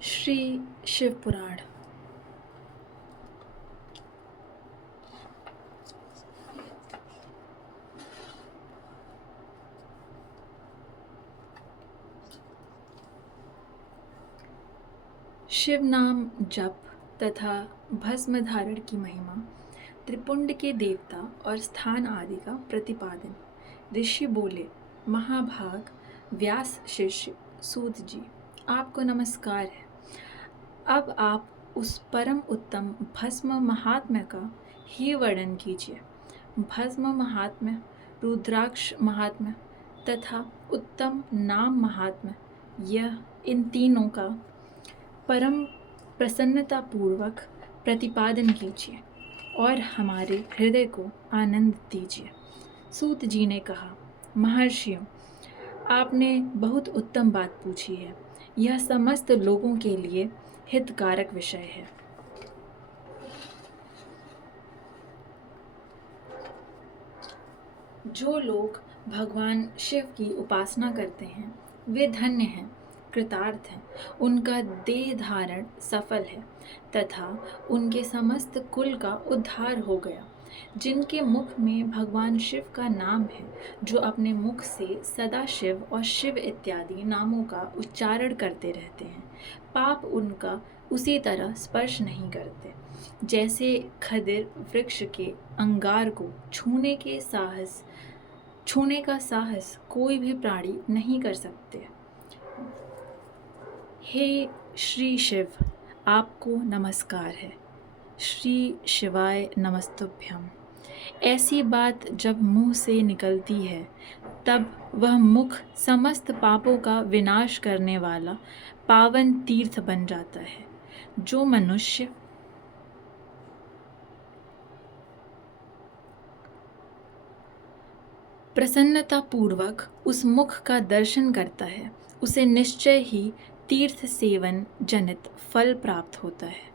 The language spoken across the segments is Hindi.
श्री शिव पुराण। शिव नाम जप तथा भस्म धारण की महिमा, त्रिपुंड के देवता और स्थान आदि का प्रतिपादन। ऋषि बोले, महाभाग व्यास शिष्य सूत जी, आपको नमस्कार है। अब आप उस परम उत्तम भस्म महात्म्य का ही वर्णन कीजिए। भस्म महात्म्य, रुद्राक्ष महात्म्य तथा उत्तम नाम महात्म्य, यह इन तीनों का परम प्रसन्नता पूर्वक प्रतिपादन कीजिए और हमारे हृदय को आनंद दीजिए। सूत जी ने कहा, महर्षियों, आपने बहुत उत्तम बात पूछी है। यह समस्त लोगों के लिए हितकारक विषय है। जो लोग भगवान शिव की उपासना करते हैं वे धन्य हैं, कृतार्थ हैं। उनका देह धारण सफल है तथा उनके समस्त कुल का उद्धार हो गया। जिनके मुख में भगवान शिव का नाम है, जो अपने मुख से सदा शिव और शिव इत्यादि नामों का उच्चारण करते रहते हैं, पाप उनका उसी तरह स्पर्श नहीं करते जैसे खदिर वृक्ष के अंगार को छूने का साहस कोई भी प्राणी नहीं कर सकते। हे श्री शिव, आपको नमस्कार है। श्री शिवाय नमस्तुभ्यम। ऐसी बात जब मुंह से निकलती है तब वह मुख समस्त पापों का विनाश करने वाला पावन तीर्थ बन जाता है। जो मनुष्य प्रसन्नता पूर्वक उस मुख का दर्शन करता है, उसे निश्चय ही तीर्थ सेवन जनित फल प्राप्त होता है।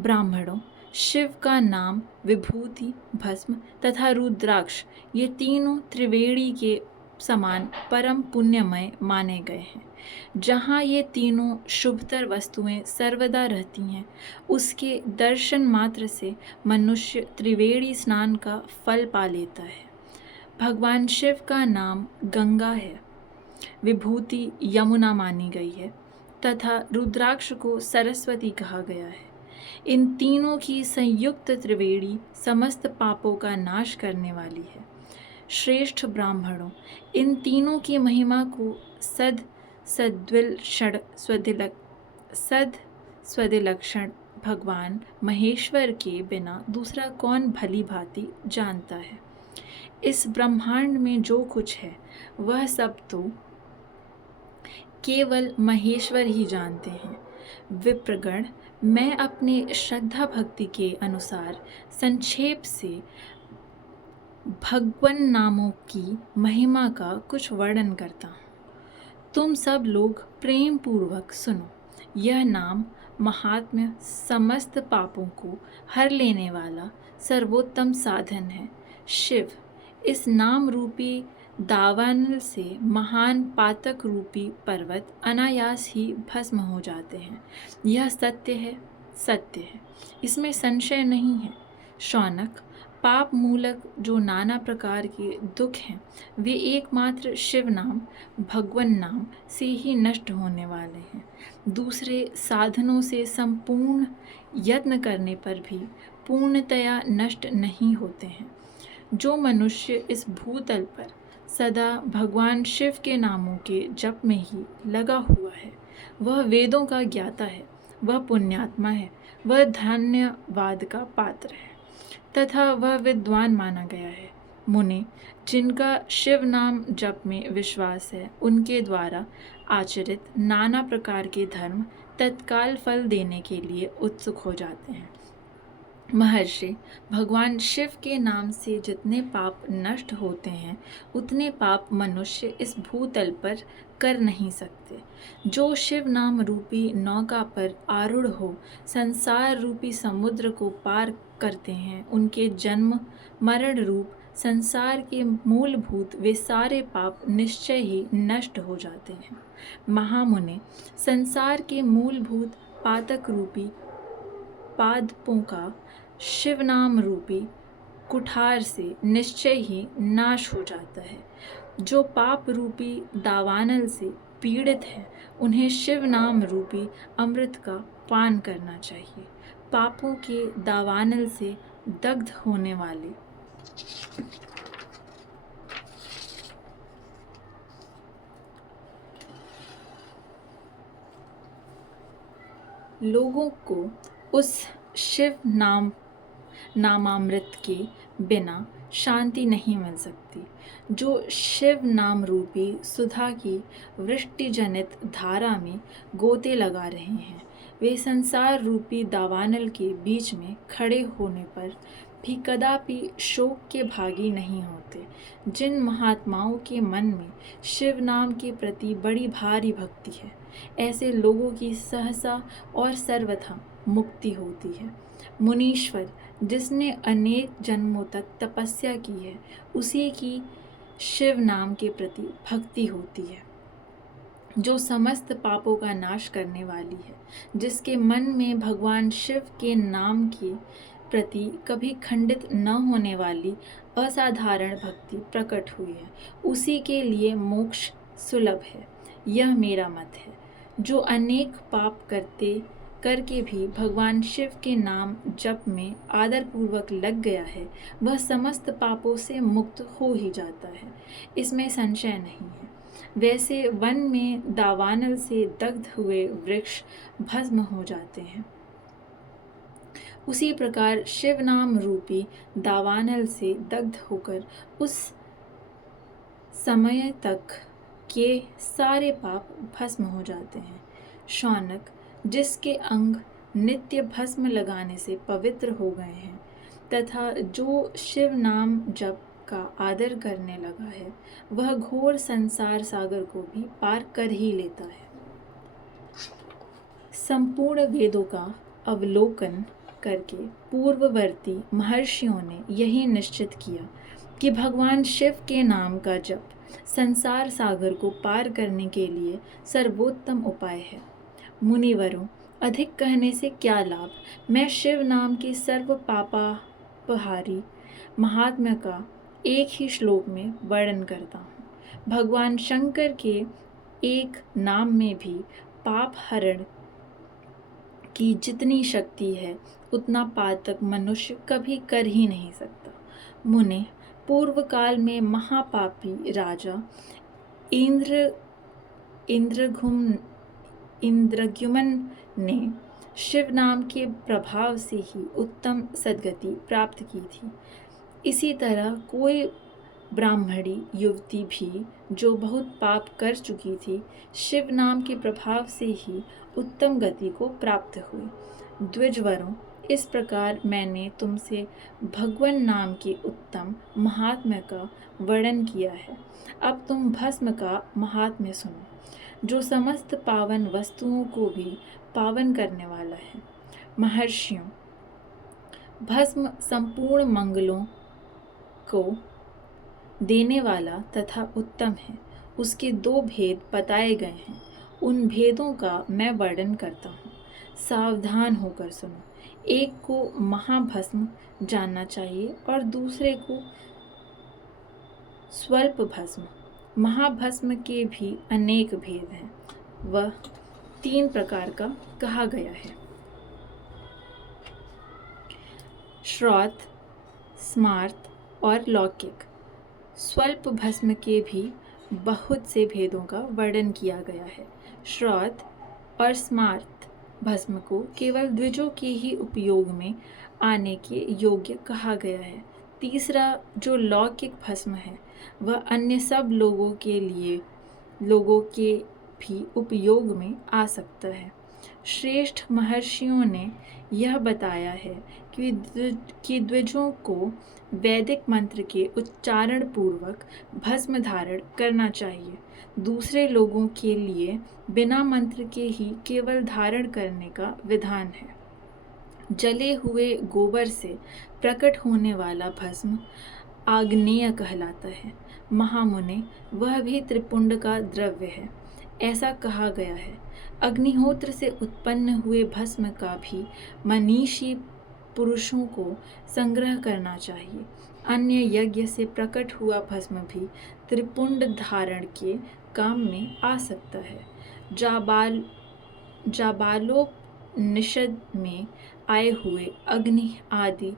ब्राह्मणों, शिव का नाम विभूति, भस्म तथा रुद्राक्ष, ये तीनों त्रिवेणी के समान परम पुण्यमय माने गए हैं। जहाँ ये तीनों शुभतर वस्तुएं सर्वदा रहती हैं, उसके दर्शन मात्र से मनुष्य त्रिवेणी स्नान का फल पा लेता है। भगवान शिव का नाम गंगा है, विभूति यमुना मानी गई है तथा रुद्राक्ष को सरस्वती कहा गया है। इन तीनों की संयुक्त त्रिवेणी समस्त पापों का नाश करने वाली है। श्रेष्ठ ब्राह्मणों, इन तीनों की महिमा को स्वदिलक्षण भगवान महेश्वर के बिना दूसरा कौन भली भांति जानता है। इस ब्रह्मांड में जो कुछ है वह सब तो केवल महेश्वर ही जानते हैं। विप्रगण, मैं अपने श्रद्धा भक्ति के अनुसार संक्षेप से भगवान नामों की महिमा का कुछ वर्णन करता हूँ। तुम सब लोग प्रेम पूर्वक सुनो। यह नाम महात्म्य समस्त पापों को हर लेने वाला सर्वोत्तम साधन है। शिव, इस नाम रूपी दावानल से महान पातक रूपी पर्वत अनायास ही भस्म हो जाते हैं। यह सत्य है, सत्य है, इसमें संशय नहीं है। शौनक, पाप मूलक जो नाना प्रकार के दुख हैं, वे एकमात्र शिव नाम, भगवन नाम से ही नष्ट होने वाले हैं। दूसरे साधनों से संपूर्ण यत्न करने पर भी पूर्णतया नष्ट नहीं होते हैं। जो मनुष्य इस भूतल पर सदा भगवान शिव के नामों के जप में ही लगा हुआ है, वह वेदों का ज्ञाता है, वह पुण्यात्मा है, वह धन्यवाद का पात्र है तथा वह विद्वान माना गया है। मुनि, जिनका शिव नाम जप में विश्वास है, उनके द्वारा आचरित नाना प्रकार के धर्म तत्काल फल देने के लिए उत्सुक हो जाते हैं। महर्षि, भगवान शिव के नाम से जितने पाप नष्ट होते हैं, उतने पाप मनुष्य इस भूतल पर कर नहीं सकते। जो शिव नाम रूपी नौका पर आरूढ़ हो संसार रूपी समुद्र को पार करते हैं, उनके जन्म मरण रूप संसार के मूलभूत वे सारे पाप निश्चय ही नष्ट हो जाते हैं। महामुने, संसार के मूलभूत पातक रूपी पादपों का शिव नाम रूपी कुठार से निश्चय ही नाश हो जाता है। जो पाप रूपी दावानल से पीड़ित हैं, उन्हें शिव नाम रूपी अमृत का पान करना चाहिए। पापों के दावानल से दग्ध होने वाले लोगों को उस शिव नामामृत के बिना शांति नहीं मिल सकती। जो शिव नाम रूपी सुधा की वृष्टि जनित धारा में गोते लगा रहे हैं, वे संसार रूपी दावानल के बीच में खड़े होने पर भी कदापि शोक के भागी नहीं होते। जिन महात्माओं के मन में शिव नाम के प्रति बड़ी भारी भक्ति है, ऐसे लोगों की सहसा और सर्वथा मुक्ति होती है। मुनीश्वर जिसने अनेक जन्मों तक तपस्या की है, उसी की शिव नाम के प्रति भक्ति होती है, जो समस्त पापों का नाश करने वाली है। जिसके मन में भगवान शिव के नाम के प्रति कभी खंडित न होने वाली असाधारण भक्ति प्रकट हुई है, उसी के लिए मोक्ष सुलभ है। यह मेरा मत है। जो अनेक पाप करके भी भगवान शिव के नाम जप में आदरपूर्वक लग गया है, वह समस्त पापों से मुक्त हो ही जाता है, इसमें संशय नहीं है। वैसे वन में दावानल से दग्ध हुए वृक्ष भस्म हो जाते हैं, उसी प्रकार शिव नाम रूपी दावानल से दग्ध होकर उस समय तक के सारे पाप भस्म हो जाते हैं। शौनक जिसके अंग नित्य भस्म लगाने से पवित्र हो गए हैं तथा जो शिव नाम जप का आदर करने लगा है, वह घोर संसार सागर को भी पार कर ही लेता है। संपूर्ण वेदों का अवलोकन करके पूर्ववर्ती महर्षियों ने यही निश्चित किया कि भगवान शिव के नाम का जप संसार सागर को पार करने के लिए सर्वोत्तम उपाय है। मुनिवरों, अधिक कहने से क्या लाभ। मैं शिव नाम के सर्व पापापहारी महात्म्य का एक ही श्लोक में वर्णन करता हूँ। भगवान शंकर के एक नाम में भी पाप हरण की जितनी शक्ति है, उतना पातक मनुष्य कभी कर ही नहीं सकता। मुने, पूर्व काल में महापापी राजा इंद्रद्युम्न ने शिव नाम के प्रभाव से ही उत्तम सद्गति प्राप्त की थी। इसी तरह कोई ब्राह्मणी युवती भी जो बहुत पाप कर चुकी थी, शिव नाम के प्रभाव से ही उत्तम गति को प्राप्त हुई। द्विजवरों, इस प्रकार मैंने तुमसे भगवान नाम के उत्तम महात्म्य का वर्णन किया है। अब तुम भस्म का महात्म्य सुनो, जो समस्त पावन वस्तुओं को भी पावन करने वाला है। महर्षियों, भस्म संपूर्ण मंगलों को देने वाला तथा उत्तम है। उसके दो भेद बताए गए हैं, उन भेदों का मैं वर्णन करता हूँ, सावधान होकर सुनो। एक को महाभस्म जानना चाहिए और दूसरे को स्वल्प भस्म। महाभस्म के भी अनेक भेद हैं, वह 3 प्रकार का कहा गया है। श्रौत, स्मार्त और लौकिक। स्वल्प भस्म के भी बहुत से भेदों का वर्णन किया गया है। श्रौत और स्मार्त भस्म को केवल द्विजों के ही उपयोग में आने के योग्य कहा गया है। तीसरा जो लौकिक भस्म है, वह अन्य सब लोगों के भी उपयोग में आ सकता है। श्रेष्ठ महर्षियों ने यह बताया है कि द्विजों को वैदिक मंत्र के उच्चारण पूर्वक भस्म धारण करना चाहिए। दूसरे लोगों के लिए बिना मंत्र के ही केवल धारण करने का विधान है। जले हुए गोबर से प्रकट होने वाला भस्म आग्नेय कहलाता है। महामुने, वह भी त्रिपुंड का द्रव्य है, ऐसा कहा गया है। अग्निहोत्र से उत्पन्न हुए भस्म का भी मनीषी पुरुषों को संग्रह करना चाहिए। अन्य यज्ञ से प्रकट हुआ भस्म भी त्रिपुंड धारण के काम में आ सकता है। जाबालोपनिषद में आए हुए अग्नि आदि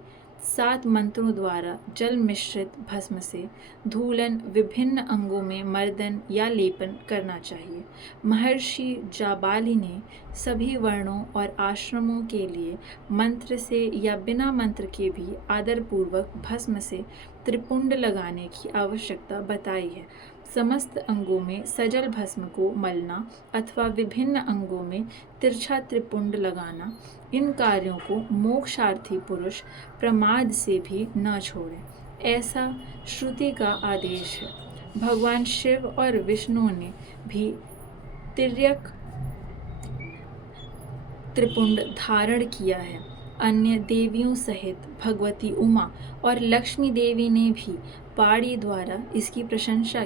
7 मंत्रों द्वारा जल मिश्रित भस्म से धूलन विभिन्न अंगों में मर्दन या लेपन करना चाहिए। महर्षि जाबाली ने सभी वर्णों और आश्रमों के लिए मंत्र से या बिना मंत्र के भी आदरपूर्वक भस्म से त्रिपुंड लगाने की आवश्यकता बताई है। समस्त अंगों में सजल भस्म को मलना अथवा विभिन्न अंगों में तिरछा त्रिपुंड लगाना, इन कार्यों को मोक्षार्थी पुरुष प्रमाद से भी न छोड़ें, ऐसा श्रुति का आदेश है। भगवान शिव और विष्णु ने भी तिर्यक त्रिपुंड धारण किया है। अन्य देवियों सहित भगवती उमा और लक्ष्मी देवी ने भी पाड़ी द्वारा इसकी प्रशंसा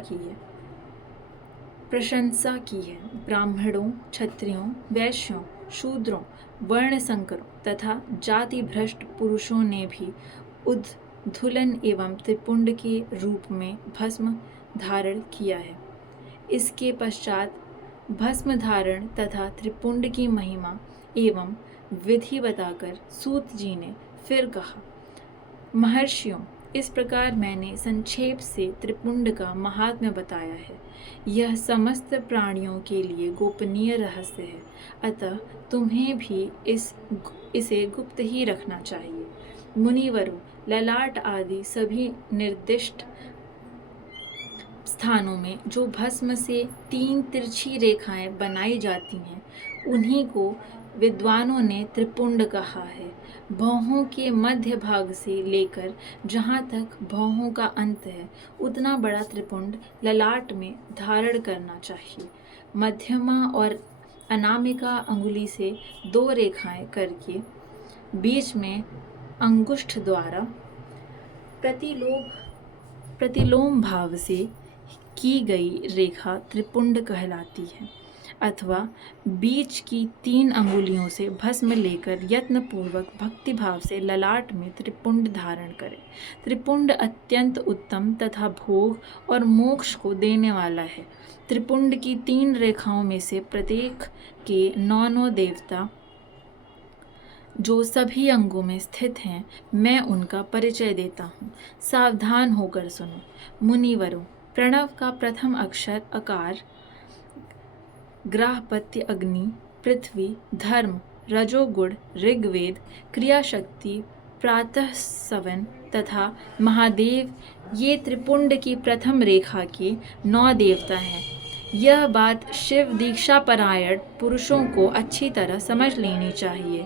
की है। ब्राह्मणों, क्षत्रियों, वैश्यों, शूद्रों, वर्ण संकरों तथा जाति भ्रष्ट पुरुषों ने भी उद्धूलन एवं त्रिपुंड के रूप में भस्म धारण किया है। इसके पश्चात भस्म धारण तथा त्रिपुंड की महिमा एवं विधि बताकर सूत जी ने फिर कहा, महर्षियों, इस प्रकार मैंने संक्षेप से त्रिपुंड का महात्म्य बताया है। यह समस्त प्राणियों के लिए गोपनीय रहस्य है, अतः तुम्हें भी इसे गुप्त ही रखना चाहिए। मुनिवरों, ललाट आदि सभी निर्दिष्ट स्थानों में जो भस्म से 3 तिरछी रेखाएं बनाई जाती हैं, उन्हीं को विद्वानों ने त्रिपुंड कहा है। भौहों के मध्य भाग से लेकर जहाँ तक भौहों का अंत है, उतना बड़ा त्रिपुंड ललाट में धारण करना चाहिए। मध्यमा और अनामिका अंगुली से 2 रेखाएं करके बीच में अंगुष्ठ द्वारा प्रतिलोम भाव से की गई रेखा त्रिपुंड कहलाती है। अथवा बीच की 3 अंगुलियों से भस्म लेकर यत्नपूर्वक भक्ति भाव से ललाट में त्रिपुंड धारण करें। त्रिपुंड अत्यंत उत्तम तथा भोग और मोक्ष को देने वाला है। त्रिपुंड की 3 रेखाओं में से प्रत्येक के 9 देवता जो सभी अंगों में स्थित हैं, मैं उनका परिचय देता हूँ। सावधान होकर सुनो। मुनिवरों, प्रणव का प्रथम अक्षर अकार, ग्राहपत्य अग्नि, पृथ्वी, धर्म, रजोगुण, ऋग्वेद, क्रियाशक्ति, प्रातः सवन तथा महादेव, ये त्रिपुंड की प्रथम रेखा के 9 देवता हैं। यह बात शिव दीक्षा परायण पुरुषों को अच्छी तरह समझ लेनी चाहिए।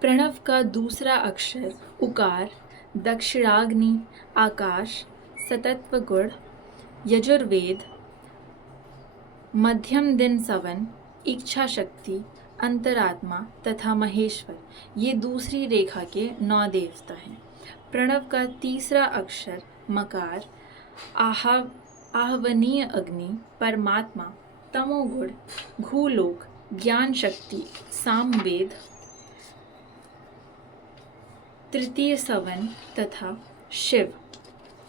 प्रणव का दूसरा अक्षर उकार, दक्षिणाग्नि, आकाश, सतत्व गुण, यजुर्वेद, मध्यम दिन सवन, इच्छा शक्ति, अंतरात्मा तथा महेश्वर, ये दूसरी रेखा के 9 देवता हैं। प्रणव का तीसरा अक्षर मकार, आहवनीय अग्नि, परमात्मा, तमोगुण, भूलोक, ज्ञान शक्ति, सामवेद, तृतीय सवन तथा शिव,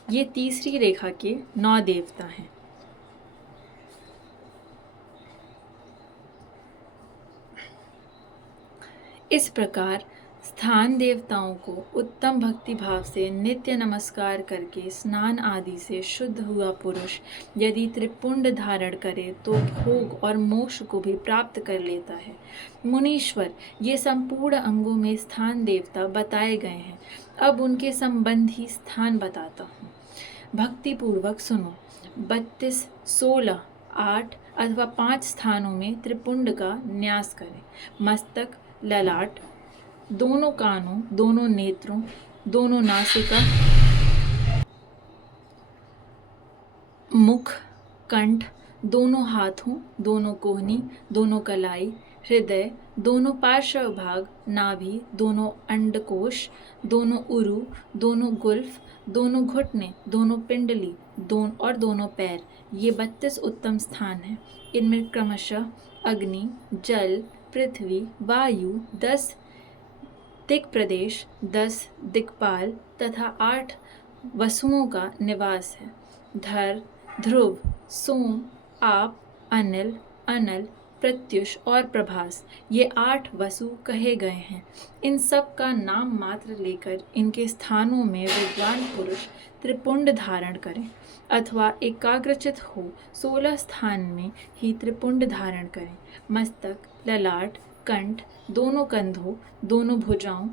ये तीसरी रेखा के 9 देवता हैं। इस प्रकार स्थान देवताओं को उत्तम भक्ति भाव से नित्य नमस्कार करके स्नान आदि से शुद्ध हुआ पुरुष यदि त्रिपुंड धारण करे तो भोग और मोक्ष को भी प्राप्त कर लेता है। मुनीश्वर, ये संपूर्ण अंगों में स्थान देवता बताए गए हैं। अब उनके संबंधी स्थान बताता हूँ। भक्ति पूर्वक सुनो। 32, 16, 8 अथवा 5 स्थानों में त्रिपुंड का न्यास करें। मस्तक, ललाट, दोनों कानों, दोनों नेत्रों, दोनों नासिका, मुख, कंठ, दोनों हाथों, दोनों कोहनी, दोनों कलाई, हृदय, दोनों पार्श्व भाग, नाभि, दोनों अंडकोश, दोनों उरु, दोनों गुल्फ, दोनों घुटने, दोनों पिंडली, दोनों पैर, ये 32 उत्तम स्थान हैं। इनमें क्रमशः अग्नि, जल, पृथ्वी, वायु, 10 दिक् प्रदेश, 10 दिक्पाल तथा 8 वसुओं का निवास है। धर, ध्रुव, सोम, आप, अनिल, अनल, प्रत्युष और प्रभास, ये 8 वसु कहे गए हैं। इन सब का नाम मात्र लेकर इनके स्थानों में विद्वान पुरुष त्रिपुंड धारण करें अथवा एकाग्रचित हो 16 स्थान में ही त्रिपुंड धारण करें। मस्तक, ललाट, कंठ, दोनों कंधों, दोनों भुजाओं,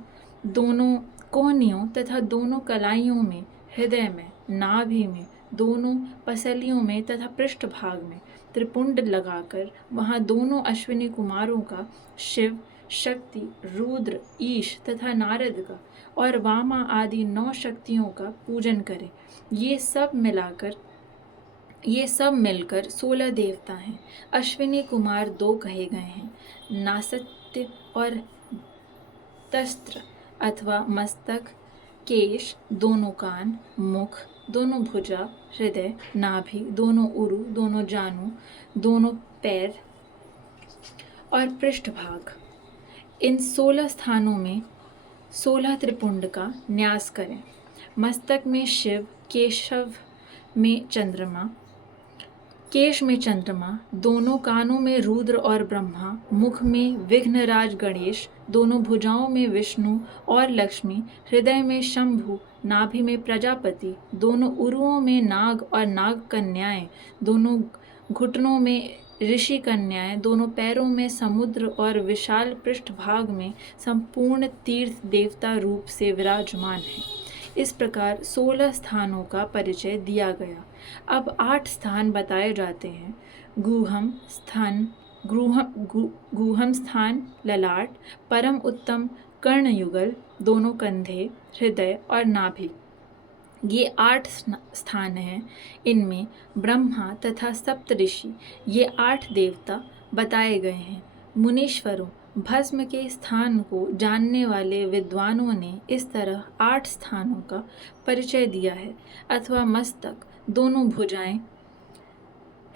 दोनों कोहनियों तथा दोनों कलाइयों में, हृदय में, नाभि में, दोनों पसलियों में तथा पृष्ठभाग में त्रिपुंड लगाकर वहाँ दोनों अश्विनी कुमारों का, शिव, शक्ति, रुद्र, ईश तथा नारद का और वामा आदि 9 शक्तियों का पूजन करें। ये सब मिलकर 16 देवता हैं। अश्विनी कुमार 2 कहे गए हैं, नासत्य और तस्त्र अथवा मस्तक, केश, दोनों कान, मुख, दोनों भुजा, हृदय, नाभि, दोनों उरु, दोनों जानु, दोनों पैर और पृष्ठभाग। इन 16 स्थानों में 16 त्रिपुंड का न्यास करें। मस्तक में शिव, केश में चंद्रमा, दोनों कानों में रुद्र और ब्रह्मा, मुख में विघ्नराज गणेश, दोनों भुजाओं में विष्णु और लक्ष्मी, हृदय में शंभु, नाभि में प्रजापति, दोनों उरुओं में नाग और नाग कन्याएं, दोनों घुटनों में ऋषि कन्याएं, दोनों पैरों में समुद्र और विशाल पृष्ठभाग में संपूर्ण तीर्थ देवता रूप से विराजमान है। इस प्रकार 16 स्थानों का परिचय दिया गया। अब 8 स्थान बताए जाते हैं। गुहम स्थान ललाट, परम उत्तम कर्णयुगल, दोनों कंधे, हृदय और नाभि, ये 8 स्थान हैं। इनमें ब्रह्मा तथा सप्तऋषि, ये 8 देवता बताए गए हैं। मुनीश्वरों, भस्म के स्थान को जानने वाले विद्वानों ने इस तरह 8 स्थानों का परिचय दिया है। अथवा मस्तक, दोनों भुजाएं,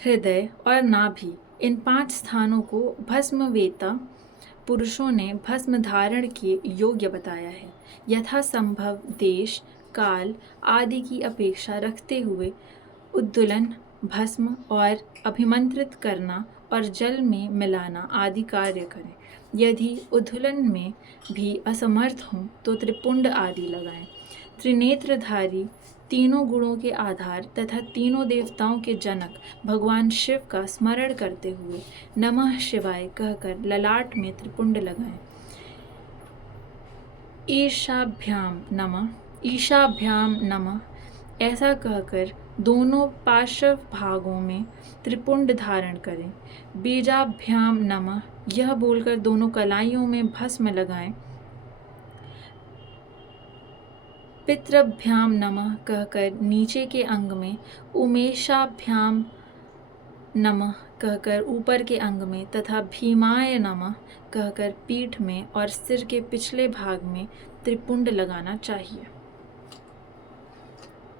हृदय और नाभि, इन 5 स्थानों को भस्मवेता पुरुषों ने भस्म धारण के योग्य बताया है। यथासंभव देश, काल आदि की अपेक्षा रखते हुए उद्दुलन, भस्म और अभिमंत्रित करना और जल में मिलाना आदि कार्य करें। यदि उद्दुलन में भी असमर्थ हों तो त्रिपुंड आदि लगाएं। त्रिनेत्रधारी, तीनों गुणों के आधार तथा तीनों देवताओं के जनक भगवान शिव का स्मरण करते हुए नमः शिवाय कहकर ललाट में त्रिपुंड लगाएं। ईशाभ्याम नमः ऐसा कहकर दोनों पार्श्व भागों में त्रिपुंड धारण करें। बीजाभ्याम नमः यह बोलकर दोनों कलाइयों में भस्म लगाएं। पितृभ्याम नमः कहकर नीचे के अंग में, उमेशाभ्याम नमः कहकर ऊपर के अंग में तथा भीमाय नमः कहकर पीठ में और सिर के पिछले भाग में त्रिपुंड लगाना चाहिए।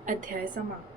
अध्याय समाप्त।